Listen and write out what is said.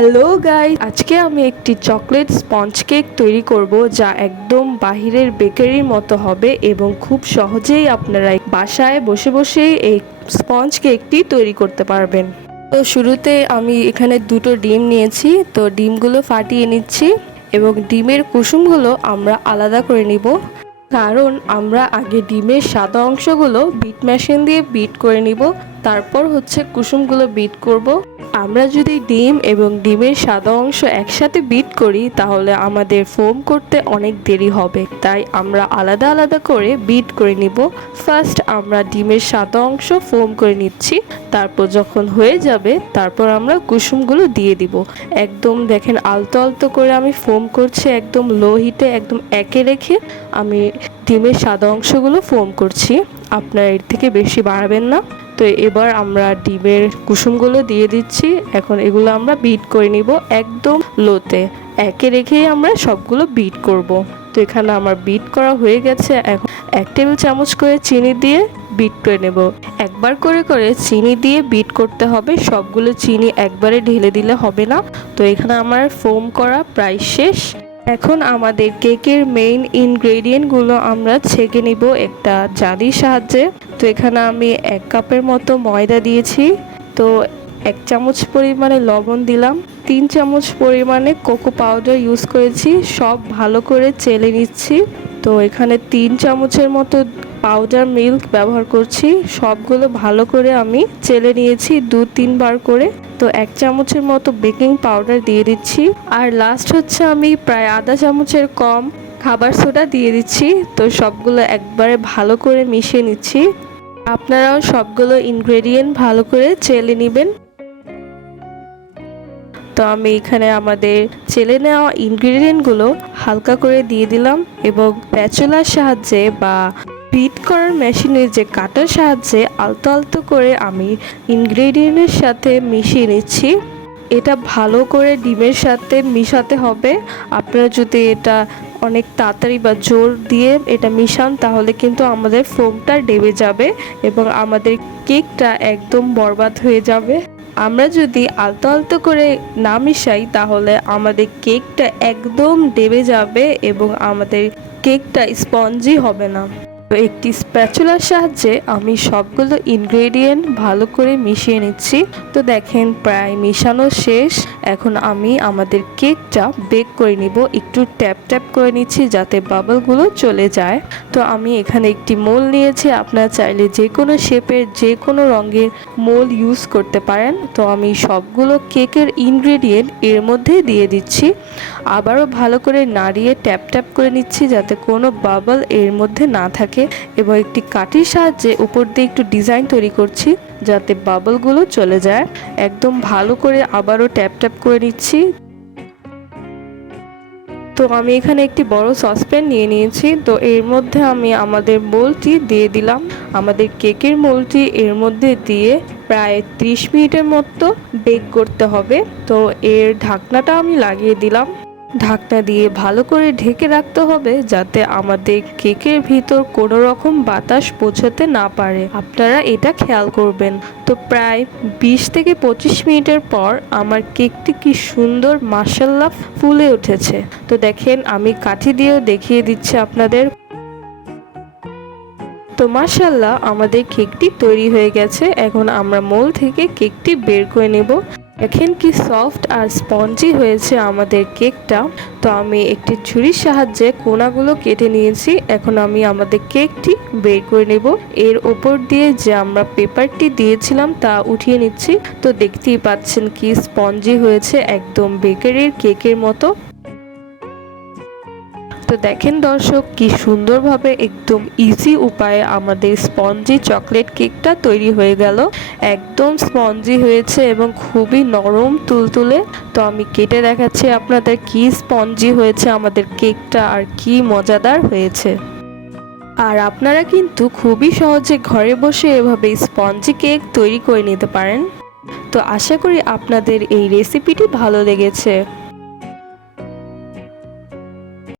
Hello guys, আজকে আমি একটি চকলেট স্পঞ্জ কেক তৈরি করব যা একদম বাহিরের বেকারির মতো হবে এবং খুব সহজেই আপনারা বাসায় বসে বসেই এই স্পঞ্জ কেকটি তৈরি করতে পারবেন। তো শুরুতে আমি এখানে দুটো ডিম নিয়েছি, তো ডিমগুলো ফাটিয়ে নিচ্ছি এবং ডিমের কুসুমগুলো আমরা আলাদা করে নিব, কারণ আমরা আগে ডিমের সাদা অংশগুলো বিট মেশিন দিয়ে বিট করে নিব, তারপর হচ্ছে কুসুমগুলো বিট করব। আমরা যদি ডিম এবং ডিমের সাদা অংশ একসাথে বিট করি তাহলে আমাদের ফোম করতে অনেক দেরি হবে, তাই আমরা আলাদা আলাদা করে বিট করে নিব। ফার্স্ট আমরা ডিমের সাদা অংশ ফোম করে নিচ্ছি, তারপর যখন হয়ে যাবে তারপর আমরা কুসুমগুলো দিয়ে দিব। একদম দেখেন আলতো আলতো করে আমি ফোম করছি, একদম লো হিটে একদম একে রেখে আমি ডিমের সাদা অংশগুলো ফোম করছি। আপনারা এর থেকে বেশি বাড়াবেন না। তো এবার আমরা ডিমের কুসুমগুলো দিয়ে দিচ্ছি, এখন এগুলো আমরা বিট করে নিব একদম লোতে, একে রেখেই আমরা সবগুলো বিট করব। তো এখানে আমার বিট করা হয়ে গেছে। এখন 1 টেবিল চামচ করে চিনি দিয়ে বিট করে নেব। একবার করে করে চিনি দিয়ে বিট করতে হবে, সবগুলো চিনি একবারে ঢেলে দিলে হবে না। তো এখানে আমার ফোম করা প্রায় শেষ। এখন আমাদের কেকের মেইন ইনগ্রেডিয়েন্টগুলো আমরা ছেঁকে নিব একটা জালির সাহায্যে। তো এখানে আমি 1 কাপের মতো ময়দা দিয়েছি, তো 1 চামচ পরিমাণে লবণ দিলাম, 3 চামচ পরিমাণে কোকো পাউডার ইউজ করেছি, সব ভালো করে চেলে নিচ্ছি। তো এখানে 3 চামচের মতো পাউডার মিল্ক ব্যবহার করছি, সবগুলো ভালো করে আমি চেলে নিয়েছি 2-3 বার করে। তো 1 চামচের মতো বেকিং পাউডার দিয়ে দিচ্ছি, আর লাস্ট হচ্ছে আমি প্রায় আধা চামচের কম খাবার সোডা দিয়ে দিচ্ছি। তো সবগুলো একবারে ভালো করে মিশিয়ে নিচ্ছি। আপনারাও সবগুলো ইনগ্রেডিয়েন্ট ভালো করে চেলে নেবেন। তো আমি এখানে আমাদের চেলে নেওয়া ইনগ্রেডিয়েন্টগুলো হালকা করে দিয়ে দিলাম এবং স্প্যাচুলার সাহায্যে বা বিট করার মেশিনের যে কাটার সাহায্যে আলতো আলতো করে আমি ইনগ্রেডিয়েন্টের সাথে মিশিয়ে নিচ্ছি। এটা ভালো করে ডিমের সাথে মিশাতে হবে। আপনারা যদি এটা অনেক তাড়াতাড়ি বা জোর দিয়ে এটা মিশান তাহলে কিন্তু আমাদের ফোমটা ডেবে যাবে এবং আমাদের কেকটা একদম বরবাদ হয়ে যাবে। আমরা যদি আলতো আলতো করে না মিশাই তাহলে আমাদের কেকটা একদম ডেবে যাবে এবং আমাদের কেকটা স্পঞ্জি হবে না। তো একটি স্প্যাচুলার সাহায্যে আমি সবগুলো ইনগ্রেডিয়েন্ট ভালো করে মিশিয়ে নিচ্ছি। তো দেখেন প্রায় মিশানো শেষ। এখন আমি আমাদের কেকটা বেক করে নিব, একটু ট্যাপ ট্যাপ করে নিচ্ছি যাতে বাবলগুলো চলে যায়। তো আমি এখানে একটি মোল নিয়েছি, আপনারা চাইলে যে কোনো শেপের যে কোনো রঙের মোল ইউজ করতে পারেন। তো আমি সবগুলো কেকের ইনগ্রেডিয়েন্ট এর মধ্যে দিয়ে দিচ্ছি, আবারও ভালো করে নাড়িয়ে ট্যাপ ট্যাপ করে নিচ্ছি যাতে কোনো বাবল এর মধ্যে না থাকে, এবং একটি কাঠির সাহায্যে উপর দিয়ে একটু ডিজাইন তৈরি করছি যাতে বাবলগুলো চলে যায়। একদম ভালো করে আবারও ট্যাপ ট্যাপ করে নিচ্ছি। তো আমি এখানে একটি বড় সসপ্যান নিয়ে নিয়েছি, তো এর মধ্যে আমি আমাদের মোলটি দিয়ে দিলাম। আমাদের কেকের মোলটি এর মধ্যে দিয়ে প্রায় 30 মিনিটের মতো বেক করতে হবে। তো এর ঢাকনাটা আমি লাগিয়ে দিলাম। ঢাকনা দিয়ে ভালো করে ঢেকে রাখতে হবে যাতে আমাদের কেকের ভিতর কোনো রকম বাতাস পৌঁছাতে না পারে, আপনারা এটা খেয়াল করবেন। তো প্রায় 20 থেকে 25 মিনিটের পর আমার কেকটি কি সুন্দর মাশাআল্লাহ ফুলে উঠেছে। তো দেখেন আমি কাঠি দিয়েও দেখিয়ে দিচ্ছি আপনাদের। তো মাশাআল্লাহ আমাদের কেকটি তৈরি হয়ে গেছে। এখন আমরা মোল থেকে কেকটি বের করে নেব। দেখেন কি সফট আর স্পঞ্জি হয়েছে আমাদের কেকটা। তো আমি একটি ছুরির সাহায্যে কোণাগুলো কেটে নিয়েছি। এখন আমি আমাদের কেকটি বের করে নেব। এর ওপর দিয়ে যে আমরা পেপারটি দিয়েছিলাম তা উঠিয়ে নিচ্ছি। তো দেখতেই পাচ্ছেন কি স্পঞ্জি হয়েছে, একদম বেকারির কেকের মতো। তো দেখেন দর্শক কি সুন্দরভাবে একদম ইজি উপায়ে আমাদের স্পঞ্জি চকলেট কেকটা তৈরি হয়ে গেল। একদম স্পঞ্জি হয়েছে এবং খুবই নরম তুলতুলে। তো আমি কেটে দেখাচ্ছি আপনাদের কি স্পঞ্জি হয়েছে আমাদের কেকটা আর কি মজাদার হয়েছে। আর আপনারা কিন্তু খুবই সহজে ঘরে বসে এভাবে স্পঞ্জি কেক তৈরি করে নিতে পারেন। তো আশা করি আপনাদের এই রেসিপিটি ভালো লেগেছে।